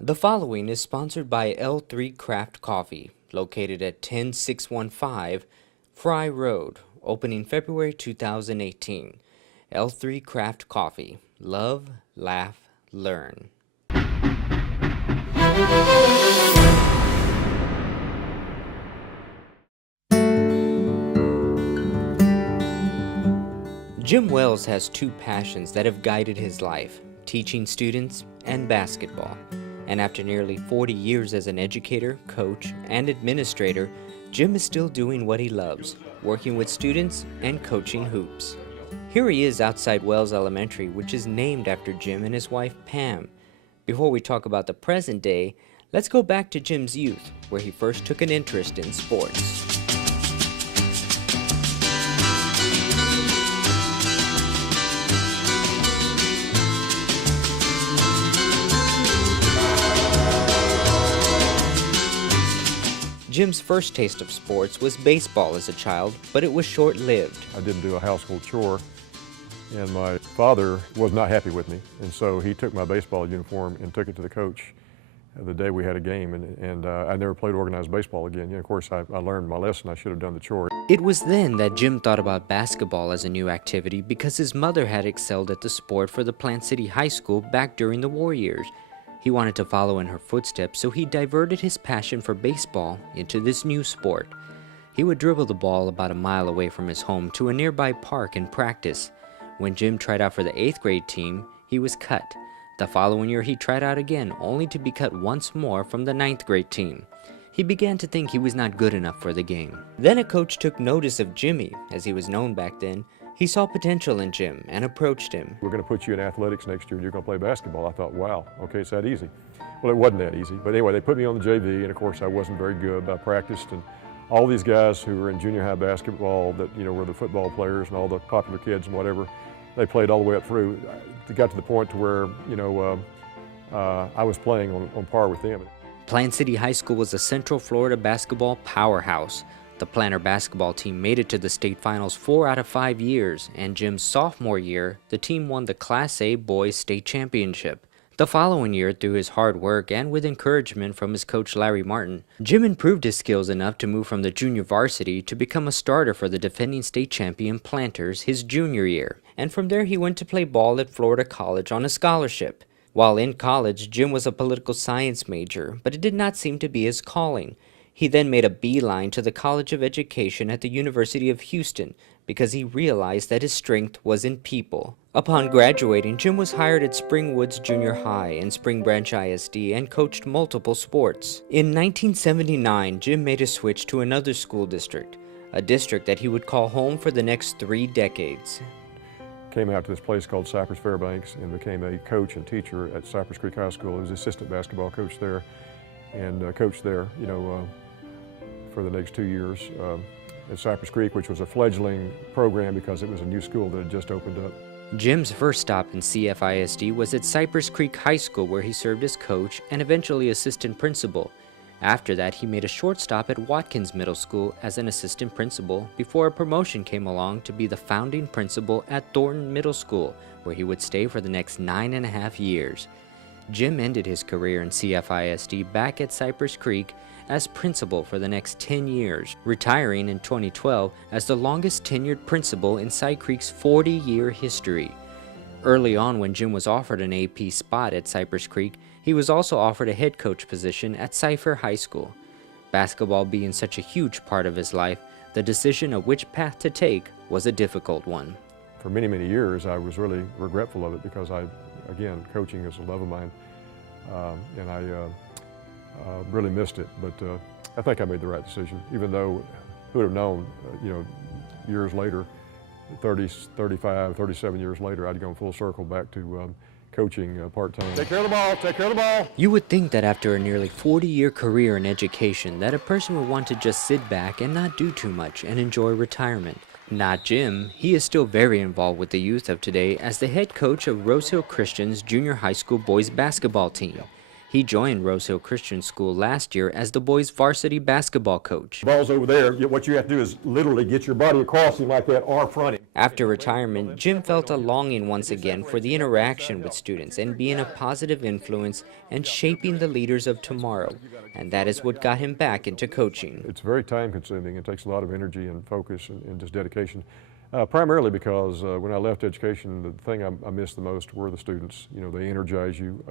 The following is sponsored by L3 Craft Coffee, located at 10615 Fry Road, opening February 2018. L3 Craft Coffee. Love, laugh, learn. Jim Wells has two passions that have guided his life: teaching students and basketball. And after nearly 40 years as an educator, coach, and administrator, Jim is still doing what he loves, working with students and coaching hoops. Here he is outside Wells Elementary, which is named after Jim and his wife Pam. Before we talk about the present day, let's go back to Jim's youth, where he first took an interest in sports. Jim's first taste of sports was baseball as a child, but it was short-lived. I didn't do a household chore, and my father was not happy with me, and so he took my baseball uniform and took it to the coach the day we had a game, and I never played organized baseball again. Of course, I learned my lesson. I should have done the chore. It was then that Jim thought about basketball as a new activity because his mother had excelled at the sport for the Plant City High School back during the war years. He wanted to follow in her footsteps, so he diverted his passion for baseball into this new sport. He would dribble the ball about a mile away from his home to a nearby park and practice. When Jim tried out for the 8th grade team, he was cut. The following year he tried out again, only to be cut once more from the 9th grade team. He began to think he was not good enough for the game. Then a coach took notice of Jimmy, as he was known back then. He saw potential in Jim and approached him. We're going to put you in athletics next year and you're going to play basketball. I thought, wow, okay, it's that easy. Well, it wasn't that easy. But anyway, they put me on the JV, and of course I wasn't very good, but I practiced, and all these guys who were in junior high basketball that, were the football players and all the popular kids and whatever, they played all the way up through. It got to the point to where, I was playing on par with them. Plant City High School was a Central Florida basketball powerhouse. The Planter basketball team made it to the state finals 4 out of 5 years, and Jim's sophomore year, the team won the Class A boys state championship. The following year, through his hard work and with encouragement from his coach Larry Martin, Jim improved his skills enough to move from the junior varsity to become a starter for the defending state champion Planters his junior year, and from there he went to play ball at Florida College on a scholarship. While in college, Jim was a political science major, but it did not seem to be his calling. He then made a beeline to the College of Education at the University of Houston because he realized that his strength was in people. Upon graduating, Jim was hired at Springwoods Junior High and Spring Branch ISD and coached multiple sports. In 1979, Jim made a switch to another school district, a district that he would call home for the next 3 decades. Came out to this place called Cypress Fairbanks and became a coach and teacher at Cypress Creek High School. I was assistant basketball coach there and coached there, for the next 2 years at Cypress Creek, which was a fledgling program because it was a new school that had just opened up. Jim's first stop in CFISD was at Cypress Creek High School, where he served as coach and eventually assistant principal. After that, he made a short stop at Watkins Middle School as an assistant principal before a promotion came along to be the founding principal at Thornton Middle School, where he would stay for the next 9.5 years. Jim ended his career in CFISD back at Cypress Creek as principal for the next 10 years, retiring in 2012 as the longest tenured principal in Cy Creek's 40-year history. Early on, when Jim was offered an AP spot at Cypress Creek, he was also offered a head coach position at Cypher High School. Basketball being such a huge part of his life, the decision of which path to take was a difficult one. For many, many years, I was really regretful of it because again, coaching is a love of mine, and I really missed it. But I think I made the right decision, even though who would have known, years later, 30, 35, 37 years later, I'd gone full circle back to coaching part-time. Take care of the ball, take care of the ball. You would think that after a nearly 40-year career in education that a person would want to just sit back and not do too much and enjoy retirement. Not Jim. He is still very involved with the youth of today as the head coach of Rose Hill Christian's junior high school boys basketball team. He joined Rose Hill Christian School last year as the boys' varsity basketball coach. Ball's over there. What you have to do is literally get your body across him like that, arm fronting. After retirement, Jim felt a longing once again for the interaction with students and being a positive influence and shaping the leaders of tomorrow. And that is what got him back into coaching. It's very time consuming. It takes a lot of energy and focus and just dedication. Primarily because when I left education, the thing I missed the most were the students. You know, they energize you.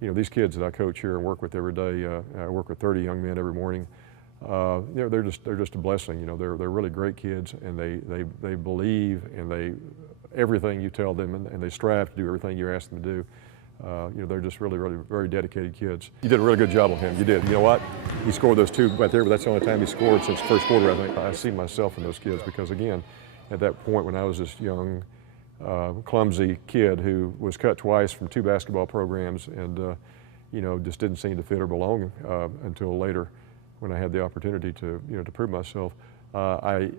You know, these kids that I coach here and work with every day, I work with 30 young men every morning. You know, they're just a blessing. You know, they're really great kids, and they believe and everything you tell them, and they strive to do everything you ask them to do. You know, they're just really very dedicated kids. You did a really good job on him. You did. You know what? He scored those two right there, but that's the only time he scored since the first quarter. I think I see myself in those kids because, again, at that point when I was this young, clumsy kid who was cut twice from 2 basketball programs and you know, just didn't seem to fit or belong until later when I had the opportunity to, you know, to prove myself. I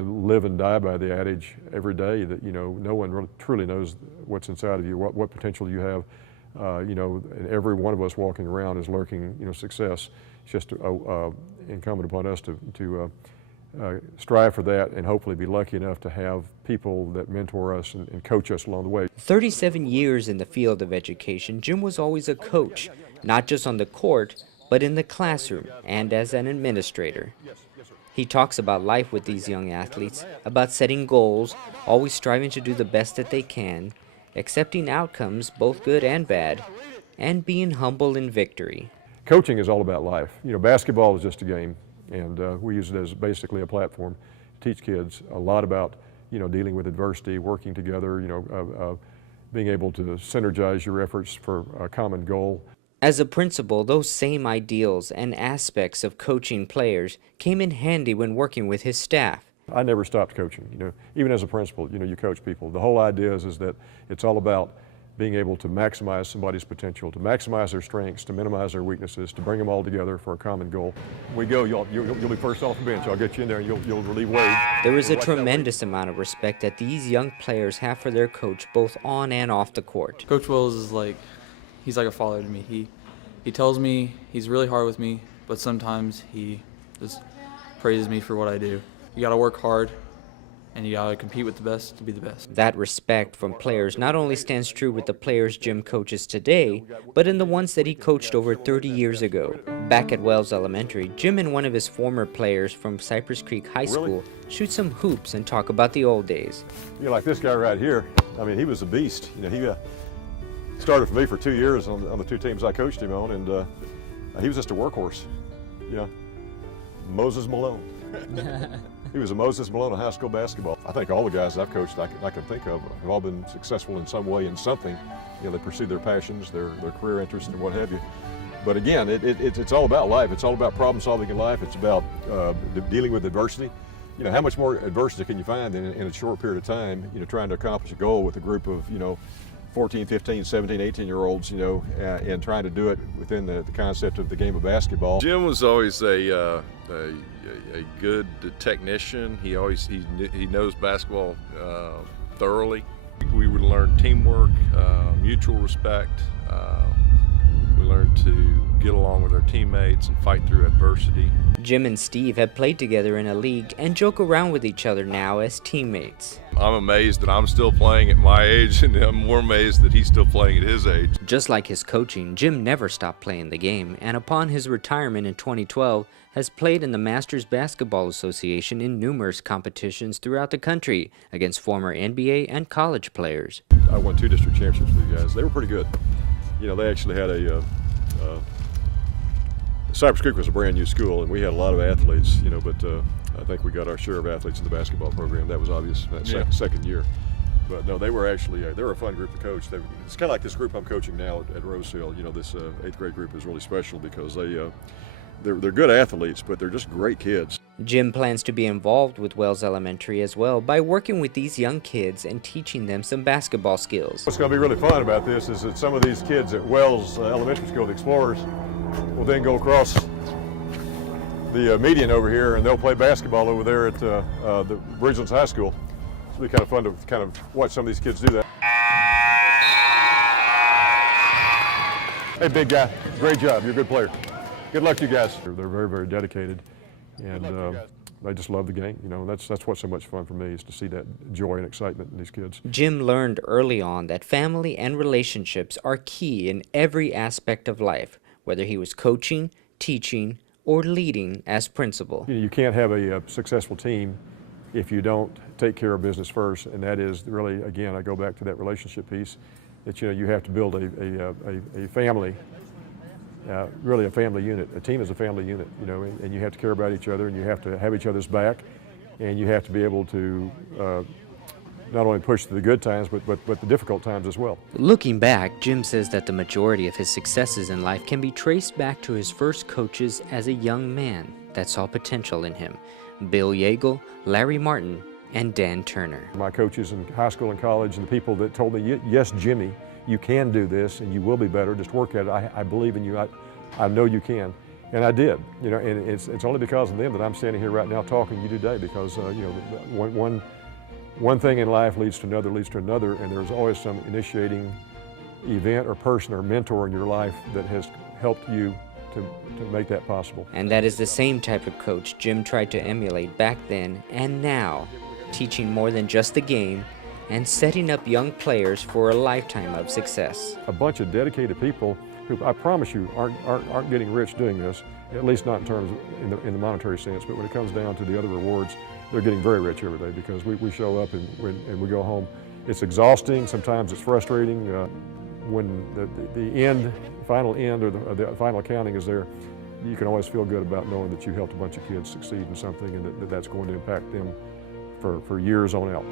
live and die by the adage every day that, you know, no one really, truly knows what's inside of you, what potential you have. You know, and every one of us walking around is lurking, you know, success. It's just incumbent upon us to strive for that and hopefully be lucky enough to have people that mentor us and coach us along the way. 37 years in the field of education, Jim was always a coach, not just on the court, but in the classroom and as an administrator. He talks about life with these young athletes, about setting goals, always striving to do the best that they can, accepting outcomes, both good and bad, and being humble in victory. Coaching is all about life. You know, basketball is just a game, and we use it as basically a platform to teach kids a lot about, you know, dealing with adversity, working together, you know, being able to synergize your efforts for a common goal. As a principal, those same ideals and aspects of coaching players came in handy when working with his staff. I never stopped coaching, you know, even as a principal, you know, you coach people. The whole idea is that it's all about being able to maximize somebody's potential, to maximize their strengths, to minimize their weaknesses, to bring them all together for a common goal. We go, you'll be first off the bench. I'll get you in there and you'll relieve Wade. There is a tremendous amount of respect that these young players have for their coach, both on and off the court. Coach Wills is he's like a father to me. He tells me he's really hard with me, but sometimes he just praises me for what I do. You gotta work hard, and you gotta compete with the best to be the best. That respect from players not only stands true with the players Jim coaches today, but in the ones that he coached over 30 years ago. Back at Wells Elementary, Jim and one of his former players from Cypress Creek High School shoot some hoops and talk about the old days. You know, like this guy right here, I mean, he was a beast. You know, he started for me for 2 years on the 2 teams I coached him on, and he was just a workhorse. You know, Moses Malone. He was a Moses Malone of high school basketball. I think all the guys I've coached I can think of have all been successful in some way in something. You know, they pursue their passions, their career interests, and what have you. But again, it's all about life. It's all about problem solving in life. It's about dealing with adversity. You know, how much more adversity can you find in a short period of time, you know, trying to accomplish a goal with a group of, you know, 14, 15, 17, 18-year-olds, you know, and trying to do it within the concept of the game of basketball. Jim was always a good technician. He knows basketball thoroughly. We would learn teamwork, mutual respect. We learned to get along with our teammates and fight through adversity. Jim and Steve have played together in a league and joke around with each other now as teammates. I'm amazed that I'm still playing at my age, and I'm more amazed that he's still playing at his age. Just like his coaching, Jim never stopped playing the game, and upon his retirement in 2012, has played in the Masters Basketball Association in numerous competitions throughout the country against former NBA and college players. I won 2 district championships with the guys. They were pretty good. You know, they actually had Cypress Creek was a brand new school, and we had a lot of athletes, you know, but I think we got our share of athletes in the basketball program. That was obvious in that second year. But no, they were actually, they were a fun group to coach. It's kind of like this group I'm coaching now at Rose Hill. You know, this 8th grade group is really special because they're good athletes, but they're just great kids. Jim plans to be involved with Wells Elementary as well by working with these young kids and teaching them some basketball skills. What's going to be really fun about this is that some of these kids at Wells Elementary School, the Explorers, will then go across the median over here and they'll play basketball over there at the Bridgelands High School. It'll be kind of fun to kind of watch some of these kids do that. Hey, big guy, great job. You're a good player. Good luck to you guys. They're very, very dedicated, and they just love the game. You know, that's what's so much fun for me, is to see that joy and excitement in these kids. Jim learned early on that family and relationships are key in every aspect of life, whether he was coaching, teaching, or leading as principal. You can't have a successful team if you don't take care of business first, and that is really, again, I go back to that relationship piece, that you have to build a family, really a family unit. A team is a family unit, and you have to care about each other, and you have to have each other's back, and you have to be able to not only push through the good times, but the difficult times as well. Looking back, Jim says that the majority of his successes in life can be traced back to his first coaches as a young man that saw potential in him: Bill Yeagle, Larry Martin, and Dan Turner. My coaches in high school and college, and the people that told me, yes, Jimmy, you can do this and you will be better, just work at it. I believe in you, I know you can. And I did, and it's only because of them that I'm standing here right now talking to you today, because one thing in life leads to another, and there's always some initiating event or person or mentor in your life that has helped you to make that possible. And that is the same type of coach Jim tried to emulate back then and now, teaching more than just the game and setting up young players for a lifetime of success. A bunch of dedicated people who, I promise you, aren't getting rich doing this, at least not in terms of, in the monetary sense, but when it comes down to the other rewards, they're getting very rich every day, because we show up and we go home. It's exhausting, sometimes it's frustrating. When the final end, or the final accounting is there, you can always feel good about knowing that you helped a bunch of kids succeed in something, and that's going to impact them for years on out.